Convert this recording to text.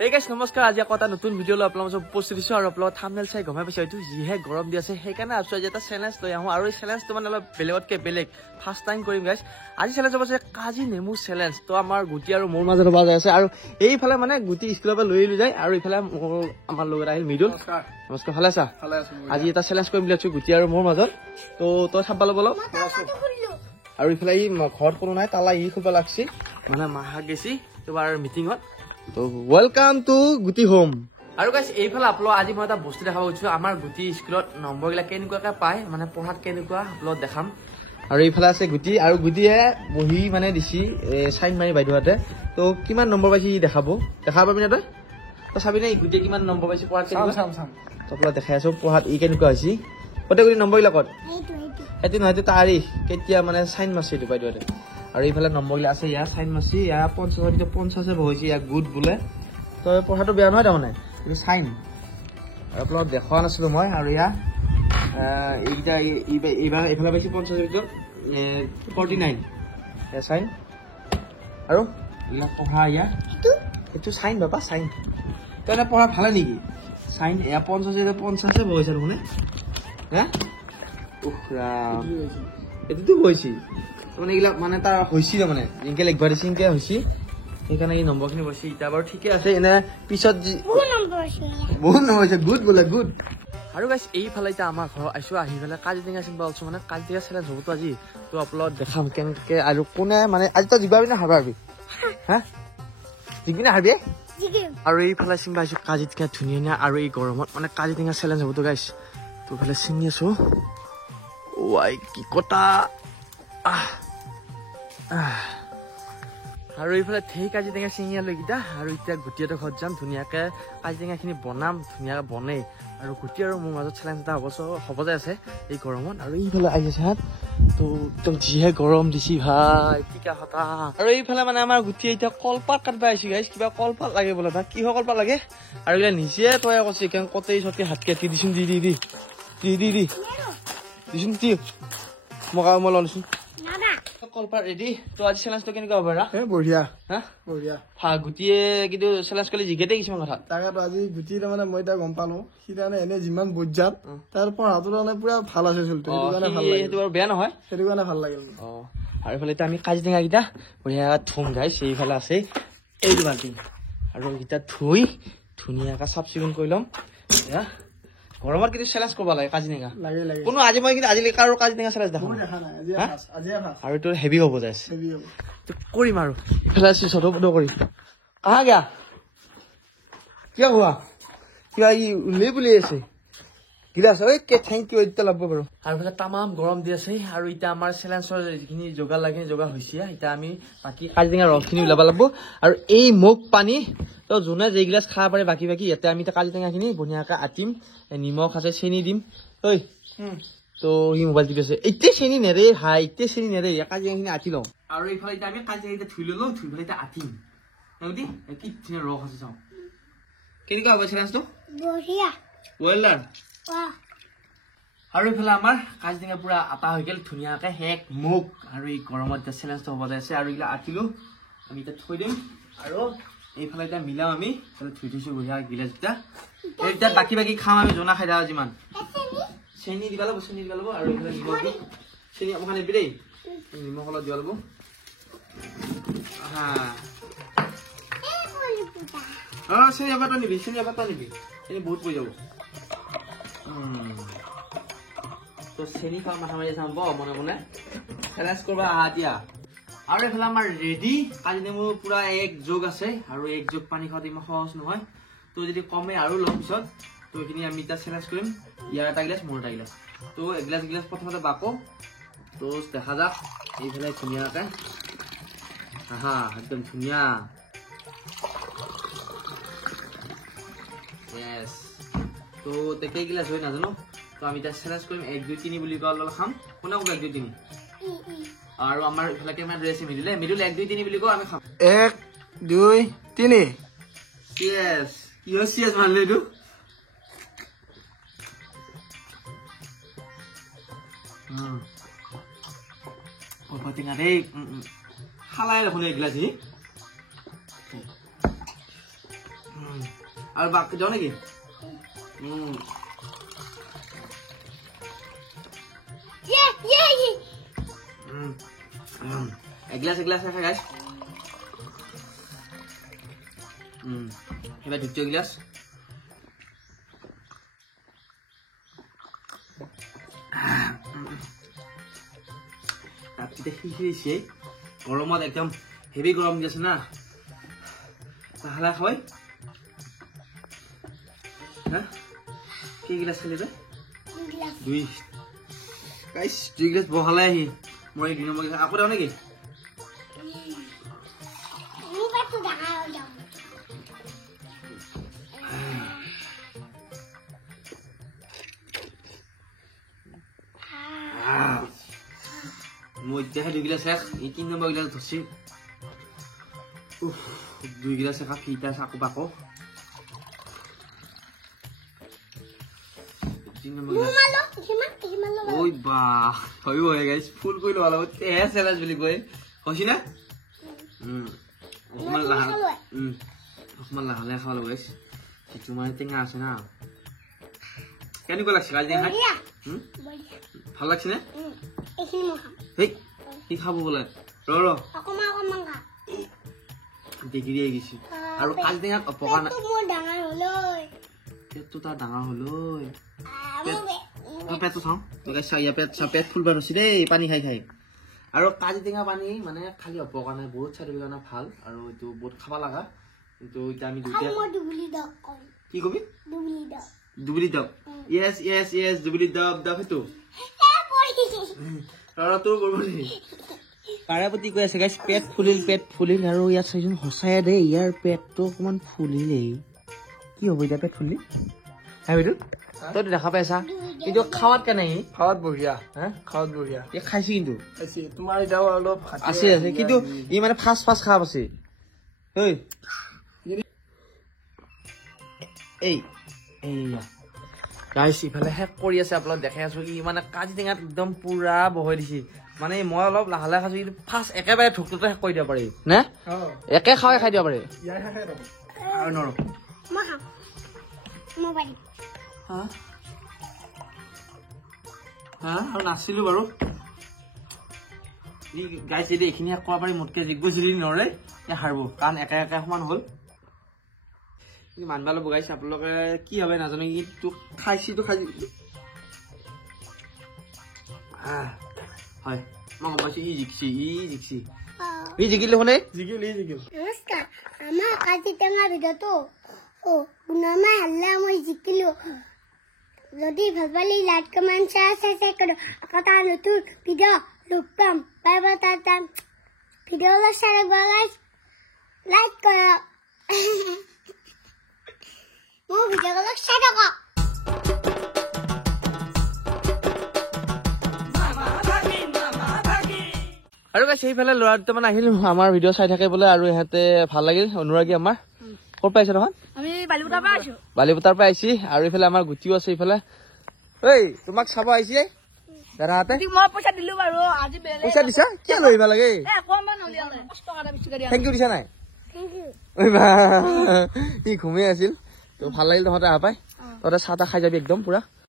Hey guys, namaskar. Aji ako ta notun video lo upload so post diso aru upload thumbnail sai gomai paise etu jihe gorom di ase heikane apso eta challenge loi ahu aru challenge to mane belegot ke beleg first time korim guys. Aji challenge obase kaji nemu challenge to amar guti aru mor major baja ase aru ei phale mane guti school ba loi jai aru ei phale amar logar ahil midul. Namaskar phale asa aji eta challenge korim bilachu guti aru mor major to sabalo bolo aru ei phale ei ghor kono nai tala ei khoba lagsi mane maha gesi to bar meeting hot. So welcome to Guti home. Aru guys, ei phala upload aji moi ta bostu dekhaba uchu amar Guti school number gila kenikwa ka pai mane pohat kenikwa upload dekham. Aru ei phala ase Guti aru Guti e bohi mane disi sign mari baidoate to kiman number paisi dekhabo dekhaba bina to to sabi nei Guti kiman number paisi pohat kenikwa sam to upload dekhai aso pohat ei kenikwa hoisi kote guri number gila kot etu নহয় to tarikh ketia mane sign masi do baidoate আৰু এইফালে number গিলা আছে ইয়া sign মাছি ইয়া 50 50 বহিছে ইয়া গুড বুলে তো পঢ়াটো বেয়া নহয় তাৰমানে এই সাইন আপলোড দেখুৱা নাছিলো মই আৰু ইয়া এইটা এইবাৰ এইফালে পাইছি 50 ভিতৰত 49 এ সাইন আৰু ইয়া পঢ়া ইয়া এটো সাইন বাবা সাইন তনে পঢ়া ভালে নেকি সাইন ইয়া 50 বহিছে মানে হা উখৰা এটো বহিছি মানে ইলা মানে তা হইছি মানে ইনকে একবাৰ সিনকে হইছি এখানে এই নম্বৰখিনি বসি ইটা বাৰু ঠিকে আছে এনে পিছত বহুত নম্বৰ আছে গুড বলে গুড আৰু গাইস এই ফালাইটা আমাৰ ঘৰ আইছো আহি ফেলে কাজিটিঙা চিন পালছো মানে কাজিটিঙা চেলেঞ্জ হবতো আজি তো আপলোড দেখাম কেনকে আৰু কোনে মানে আজি তো জিবাবি না হাবাবি হা জিগবি না হাবি জিগিম আৰু এই ফালাই চিন পাইছো কাজিটিঙা ধুনিয়া আৰু এই গৰমত মানে কাজিটিঙা চেলেঞ্জ হবতো গাইস তো ফালে চিনি আছো ওয়াই কি কটা আৰু এইফালে ঠিক কাজিটেঙা চিঙিয়া লৈ গিটা আৰু এতিয়া গুটিয়াটো ঘৰত যাম ধুনীয়াকে কাজিটেঙাখিনি বনাম ধুনীয়াকে বনাই আৰু গুটি আৰু মোৰ মাজত চেলেঞ্জ এটা হ'ব যে আছে এই গৰমত আৰু এইফালে আহি আছে হাত তো একদম যিহে গৰম দিছি ভাই টিকা হতা আৰু এইফালে মানে আমাৰ গুটি এতিয়া কলপাত কাটবা আহিছে গাইছ কিবা কলপাত লাগে বোলে ভাই কিহ কলপাত লাগে আৰু এইলা নিজে তৈয়াৰ কৰিছে কেন কতেই সতে হাত কাটি দিছোন দি দিছোন দি মই ললিছোন কলপাত ৰেডি তো আজি চেলেঞ্জটো কেনেকুৱা হ'ব ৰা বঢ়িয়া হা বঢ়িয়া হা গুটিয়ে কিন্তু চেলেঞ্জ কৰি জিগেতে কিছুমান কথা তাকেতো আজি গুটি মানে মই এটা গম পালো সি মানে এনে যিমান বুজাত তাৰ পঢ়াটো মানে পুৰা ভাল আছে চলতে সেইটো কাৰণে ভাল লাগে সেইটো বাৰু বেয়া নহয় সেইটো কাৰণে ভাল লাগিল আৰু এইফালে এতিয়া আমি কাজিটেঙা কেইটা বঢ়িয়া থুম গাইছ এইফালে আছে এইটো বাল্টিং আৰু এইকেইটা ধুই ধুনীয়াকৈ চাফ চিকুণ কৰি ল'ম এয়া গৰমত কিন্তু চেলেঞ্জ কৰিব লাগে কাজিটেঙা লাগে কোনো আজি মই কিন্তু আজিলৈকে আৰু কাজিটেঙা চেলেঞ্জ দেখা নাই আৰু এইটো হেভি হ'ব যাইছে কৰিম আৰু ইফালে আছি চটো পটো কৰি কাহা গয়া কিয় হোৱা কিবা ই উল্লেই বুলি আছে গিলাছ ঐ কে থেংক ইউ এতিয়া লাগব বাৰু আৰু এইফালে তামাম গৰম দি আছে আৰু এতিয়া আমাৰ চেলেঞ্জৰ যিখিনি যোগাৰ লাগে যোগাৰ হৈছে এতিয়া আমি বাকী কাজিটেঙা ৰসখিনি ওলাব লাগিব আৰু এই মুখ পানী তো যোনে যে গিলাছ খাব পাৰে বাকী ইয়াতে আমি কাজিটেঙাখিনি বঢ়িয়াকৈ আটিম নিমখ আছে চেনি দিম ঐ তো সি মোবাইল টিপি আছে এতিয়া চেনি নেৰে হাই এতিয়া চেনি নেৰে কাজিটেঙাখিনি আটি লওঁ আৰু এইফালে এতিয়া আমি কাজিটেঙা ধুই ল'লো ধুই পেলাই এতিয়া আটিম কি ধুনীয়া ৰস আছে চাওঁ কেনেকুৱা হ'ব চেলেঞ্জটো বঢ়িয়া ৱেল ডান আৰু এইফালে আমাৰ কাজিটেঙা পুৰা আটা হৈ গ'ল ধুনীয়াকৈ শেষ মুখ আৰু এই গৰমত এতিয়া চেলেঞ্জটো হ'ব যাইছে আৰু এইবিলাক আটিলোঁ আমি এতিয়া থৈ দিম আৰু এইফালে এতিয়া মিলাম আমি থৈ থৈছোঁ বঢ়িয়া গিলাচ এতিয়া বাকী খাম আমি জনা খাই যাওঁ যিমান চেনি দিব লাগিব আৰু এইফালে নিমখ দি চেনি অকণমান নিবি দেই নিমখ অলপ দিব লাগিব চেনি এবাৰ নিবি চেনি বহুত পৰি যাব তো চেনি খাওঁ মাথা মাৰি চাম মনে মনে চেলেঞ্জ কৰিব আহা এতিয়া আৰু এইফালে আমাৰ ৰেডি কাজিনেমু পুৰা এক যোগ আছে আৰু এক যোগ পানী খোৱাটো ইমান সহজ নহয় তো যদি কমে আৰু ল'ম পিছত তো এইখিনি আমি এতিয়া চেলেঞ্জ কৰিম ইয়াৰ এটা গিলাচ মোৰ এটা গিলাচ তো এগিলাচ প্ৰথমতে বাকো তো দেখা যাক এইফালে ধুনীয়াকৈ একদম ধুনীয়া য়েছ তো কেই গিলাচ হয় নাজানো তো আমি এতিয়া চেলেঞ্জ কৰিম 1 2 3 বুলি কোৱা অলপ খাম কোনে কোনে 1 2 3 আৰু আমাৰ ইফালে কেমেৰা ড্ৰেছ মিডিলে 1 2 3 বুলি কওঁ আমি খাম 1 2 3 য়েছ য়েছ মানলে দু ও পাতিঙা দেই খালাই দেখোন এগিলাচি আৰু বাক যাও নেকি এগিলাছ খাই গাইছ এবার দ্বিতীয় গ্লাস রাত্রিতে শিশিরিছে গরমত একদম হেভি গরম দিয়েছে না লাহে খাওয়াই হ্যাঁ কি গ্লাস খালি দুই গাইস 2 গ্লাস বহালে আহি মই 2 নম্বৰ গ্লাস আকৌ দাও নেকি মই দেখে 2 গ্লাস শেষ এই 3 নম্বৰ গ্লাস ধৰছি 2 গ্লাস শেষ ফিটা সাকো বাকো 3 নম্বৰ গ্লাস ওই বা হইব হে গাইস ফুল কইলো ভালো এ সেলাস বলি কই হইছি না অকমান লাহে খাওয়া গাইস কিছু মানে টেঙা আছে না কেনেকুৱা লাগছে কালি খাই ভাল লাগছে না হেই কি খাব বলে ৰ দেখিয়ে গেছি আৰু কালি টেঙা পকা না পেটটো তাৰ ডাঙৰ হলই পেটটো চাওঁ গাইস ইয়া পেট ফুলবা ৰছি দেই পানী খাই খাই আৰু কাজি টেঙা পানী মানে খালি অপকা নাই বহুত চাৰিৰ কাৰণে ভাল আৰু এইটো বহুত খাবা লাগা কিন্তু এটা আমি দুটা কি কবি দুবলি দব ইয়েস দুবলি দব হেতু আৰু তোৰ কৰবি পাৰাপতি কৈ আছে গাইস পেট ফুলিল আৰু ইয়াত চাইজন হসাই দে ইয়াৰ পেটটো অকমান ফুলিলেই কি হ'ব এটা পেট ফুলি হাবিটো তই দেখা পাইছা কিন্তু খাওয়াত কেনে খাওয়াত বঢ়িয়া খাওয়াত বঢ়িয়া এই খাইছি কিন্তু তোমাৰ এটাও অলপ আছে কিন্তু ই মানে ফাষ্ট খাব আছে ঐ এইয়া গাইস ইফালে হেক কৰি আছে আপোনালোক দেখাই আছো কি মানে কাজি টেঙাত একদম পুৰা বহাই দিছি মানে মই অলপ লাহে লাহে খাইছো কিন্তু ফাষ্ট একেবাৰে ঠুকটোতে শেষ কৰি দিব পাৰি নে একে খাই দিব পাৰি আৰু নৰ আৰু নাছিলো বাৰু গাইছ যদি এইখিনি কোৱা পাৰি মোতকে জিকব যদি নৰে হাৰব কাৰণ একে সমান হ'ল কিন্তু মানবা ল'ব গাইছ আপোনালোকে কি হবে নাজানো কিন্তু খাইছিতো খাই হয় মই গম পাইছো ই জিকিলে শুনে জিকিল নমস্কাৰ আমাৰ কাজি টেঙা ভিডিঅ'টো গুণমা হাল্লা মই জিকিলো যদি ভাল পালে লাইক কমেণ্ট শ্বেয়াৰ কৰক আকৌ তাৰ নতুন ভিডিঅ' লগ পাম বাই বাই তাৰ ভিডিঅ'লৈ শ্বেয়াৰ কৰক লাইক কৰক মোৰ ভিডিঅ'লৈ শ্বেয়াৰ কৰক আৰু গাইছ সেইফালে ল'ৰা দুটামান আহিল আমাৰ ভিডিঅ' চাই থাকে বোলে আৰু ইহঁতে ভাল লাগিল অনুৰাগী আমাৰ ক'ত পাইছে নহয় আমি বালিপুতাৰ পৰা আহিছো বালিপুতাৰ পৰা আহিছি আৰু ইফালে আমাৰ গুটিও আছে ইফালে ঐ তোমাক চাব আহিছে দাদাহঁতে মই পইচা দিলো বাৰু আজি পইচা দিছা কি লৈ আহিব লাগে থেংক ইউ দিছা নাই ঐ বা ই ঘুমিয়ে আছিল তো ভাল লাগিল তহঁতে আহা পাই তহঁতে চাহ তাহ খাই যাবি একদম পুৰা